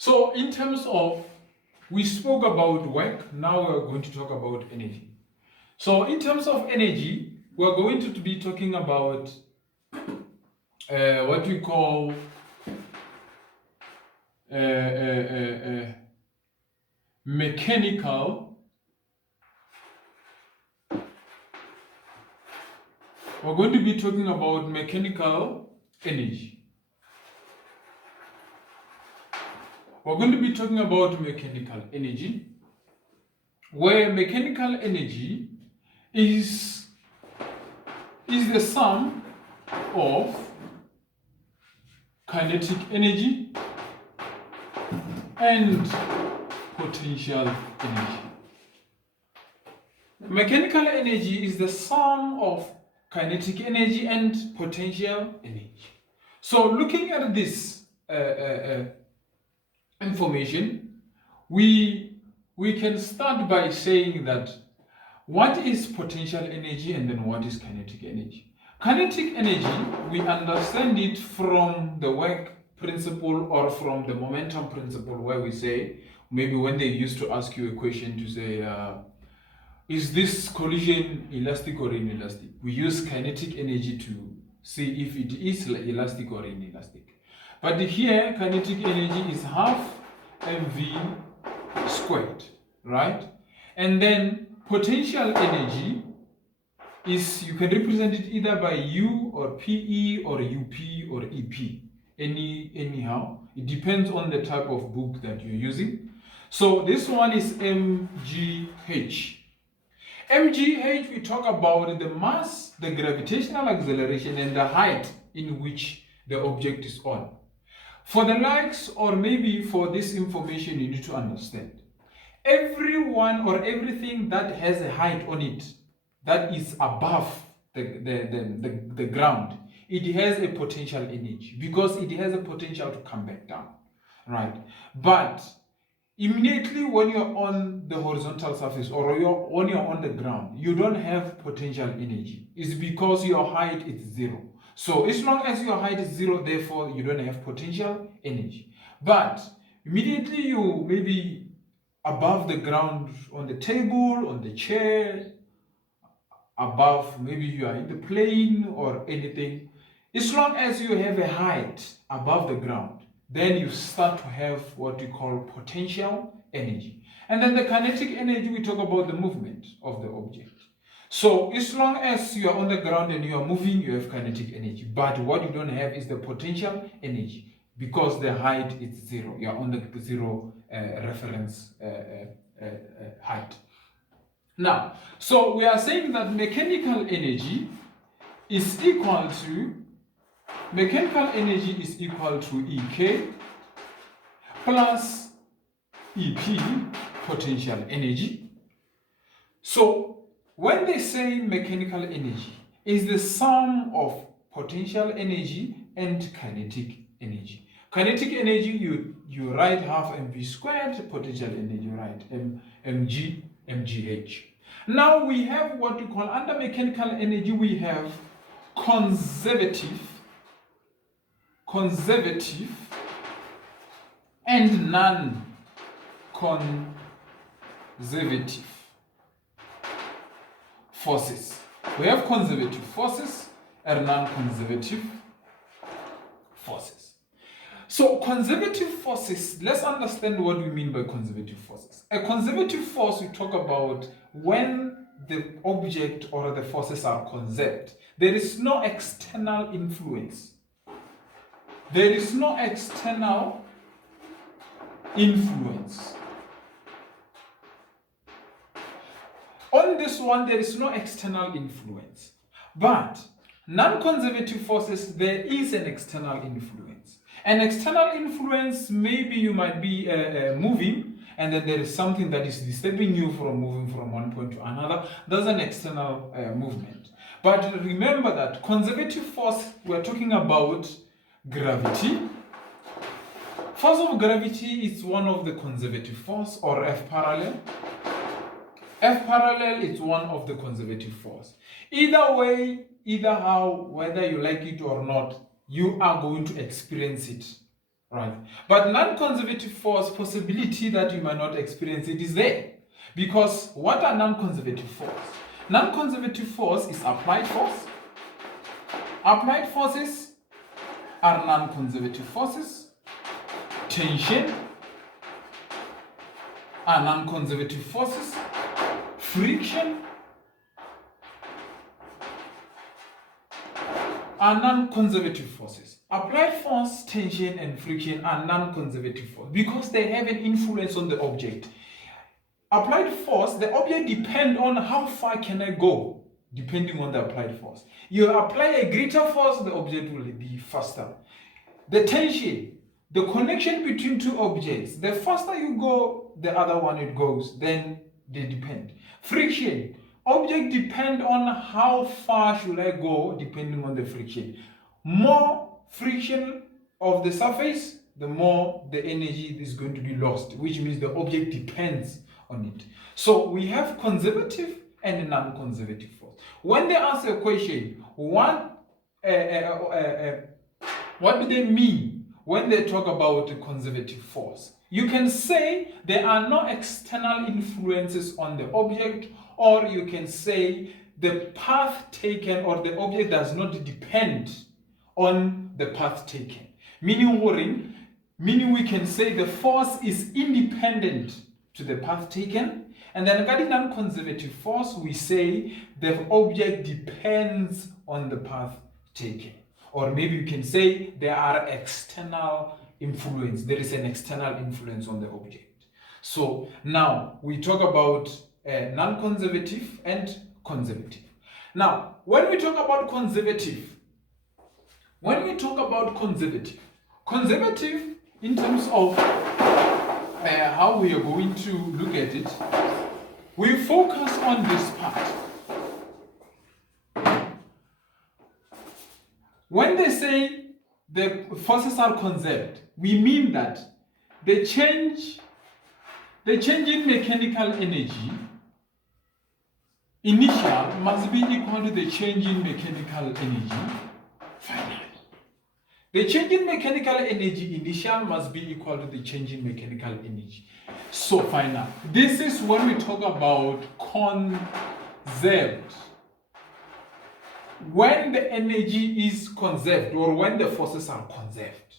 So in terms of, we spoke about work, now we're going to talk about energy. So in terms of energy, we're going to be talking about what we call mechanical. We're going to be talking about mechanical energy. We're going to be talking about mechanical energy, where mechanical energy is the sum of kinetic energy and potential energy. Mechanical energy is the sum of kinetic energy and potential energy. So looking at this information, we can start by saying that what is potential energy and then what is kinetic energy. Kinetic energy, we understand it from the work principle or from the momentum principle, where we say, maybe when they used to ask you a question to say, is this collision elastic or inelastic? We use kinetic energy to see if it is elastic or inelastic. But here, kinetic energy is half mv squared, right? And then potential energy is, you can represent it either by U or PE or UP or EP. Anyhow, it depends on the type of book that you're using. So this one is mgh. mgh, we talk about the mass, the gravitational acceleration, and the height in which the object is on. For the likes, or maybe for this information, you need to understand, everyone or everything that has a height on it that is above the ground, it has a potential energy, because it has a potential to come back down, right? But immediately when you're on the horizontal surface or when you're on the ground, you don't have potential energy. It's because your height is zero. So as long as your height is zero, therefore you don't have potential energy. But immediately you maybe above the ground, on the table, on the chair, above, maybe you are in the plane or anything, as long as you have a height above the ground, then you start to have what we call potential energy. And then the kinetic energy, we talk about the movement of the object. So as long as you are on the ground and you are moving, you have kinetic energy. But what you don't have is the potential energy, because the height is zero. You are on the zero reference height. Now, so we are saying that mechanical energy is equal to EK plus EP, potential energy. So when they say mechanical energy is the sum of potential energy and kinetic energy. Kinetic energy, you write half mv squared, potential energy, you write mgh. Now we have what we call, under mechanical energy, we have conservative and non-conservative forces. We have conservative forces and non-conservative forces. So conservative forces, let's understand what we mean by conservative forces. A conservative force, we talk about when the object or the forces are conserved. There is no external influence. There is no external influence. On this one, there is no external influence. But non-conservative forces, there is an external influence. An external influence, maybe you might be moving, and then there is something that is disturbing you from moving from one point to another. That's an external movement. But remember that conservative force, we're talking about gravity. Force of gravity is one of the conservative force, or F parallel. F parallel is one of the conservative force. Either way, either how, whether you like it or not, you are going to experience it. right? But non-conservative force, possibility that you might not experience it is there. Because what are non-conservative force? Non-conservative force is applied force. Applied forces are non-conservative forces. Tension are non-conservative forces. Friction are non-conservative forces. Applied force, tension, and friction are non-conservative forces because they have an influence on the object. Applied force, the object depends on how far can I go, depending on the applied force. You apply a greater force, the object will be faster. The tension, the connection between two objects, the faster you go, the other one it goes, then they depend. Friction, object depend on how far should I go, depending on the friction. More friction of the surface, the more the energy is going to be lost, which means the object depends on it. So we have conservative and non-conservative force. When they ask a question, what do they mean when they talk about the conservative force? You can say there are no external influences on the object, or you can say the path taken or the object does not depend on the path taken. Meaning we can say the force is independent to the path taken. And then regarding non-conservative force, we say the object depends on the path taken. Or maybe you can say there are external influence. There is an external influence on the object. So now we talk about non-conservative and conservative. Now, when we talk about conservative in terms of how we are going to look at it, we focus on this part. When they say the forces are conserved, we mean that the change in mechanical energy initial must be equal to the change in mechanical energy final. The change in mechanical energy initial must be equal to the change in mechanical energy. So final. This is when we talk about conserved. When the energy is conserved or when the forces are conserved,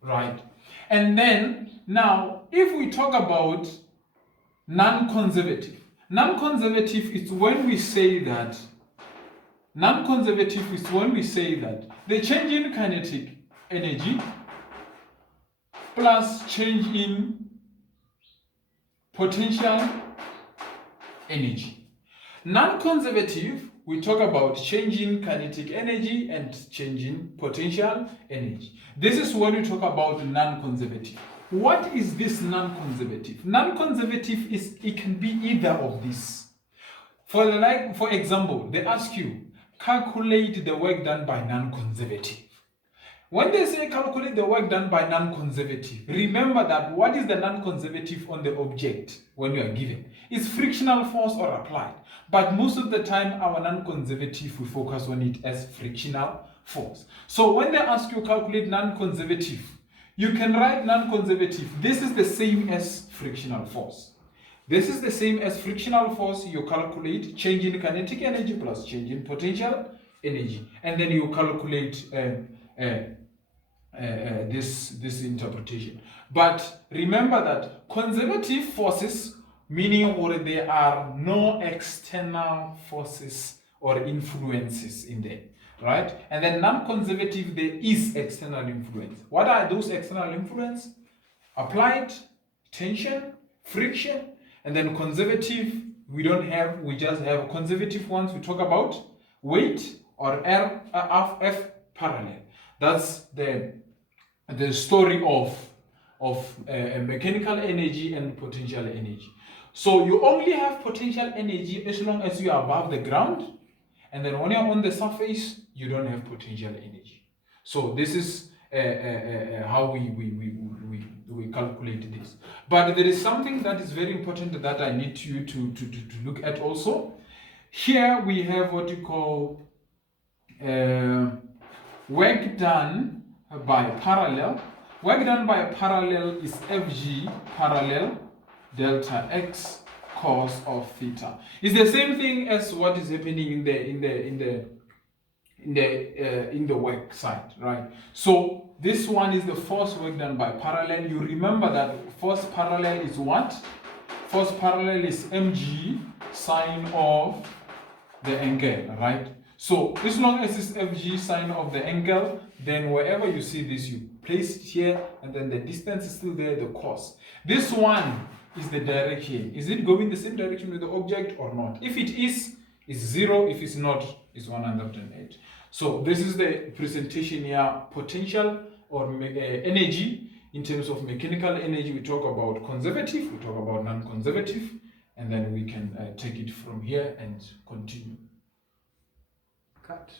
right? And then now, if we talk about non-conservative is when we say that the change in kinetic energy plus change in potential energy. Non-conservative, we talk about change in kinetic energy and change in potential energy. This is when we talk about non-conservative. What is this non-conservative? Non-conservative it can be either of these. For example, they ask you, calculate the work done by non-conservative. When they say calculate the work done by non-conservative, remember that what is the non-conservative on the object when you are given? It's frictional force or applied. But most of the time, our non-conservative, we focus on it as frictional force. So when they ask you calculate non-conservative, you can write non-conservative. This is the same as frictional force. This is the same as frictional force. You calculate change in kinetic energy plus change in potential energy. And then you calculate this interpretation. But remember that conservative forces, meaning where there are no external forces or influences in there, right? And then non-conservative, there is external influence. What are those external influence? Applied, tension, friction. And then conservative, we just have conservative ones. We talk about weight or F parallel. That's the story of mechanical energy and potential energy. So you only have potential energy as long as you are above the ground, and then when you're on the surface, you don't have potential energy. So this is how we calculate this. But there is something that is very important that I need you to look at also. Here we have what you call work done by parallel. Work done by a parallel is Fg parallel delta x cos of theta. It's the same thing as what is happening in the work side, right? So this one is the force work done by parallel. You remember that force parallel is what? Force parallel is mg sine of the angle, right? So as long as it's Fg sine of the angle, then wherever you see this, you place it here, and then the distance is still there, the cos. This one is the direction. Is it going the same direction with the object or not? If it is, it's 0. If it's not, it's 108. So this is the presentation here. Potential or energy. In terms of mechanical energy, we talk about conservative, we talk about non-conservative, and then we can take it from here and continue. Cut.